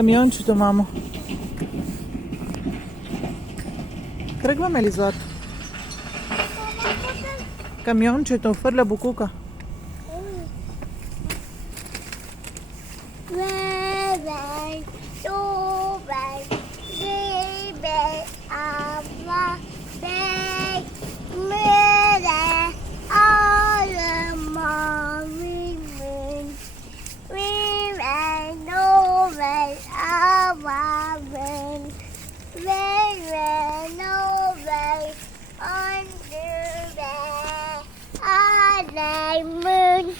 Camiončito imamo. Kaj ga imeli zvati? Camiončito, frla bo kuka. Moon.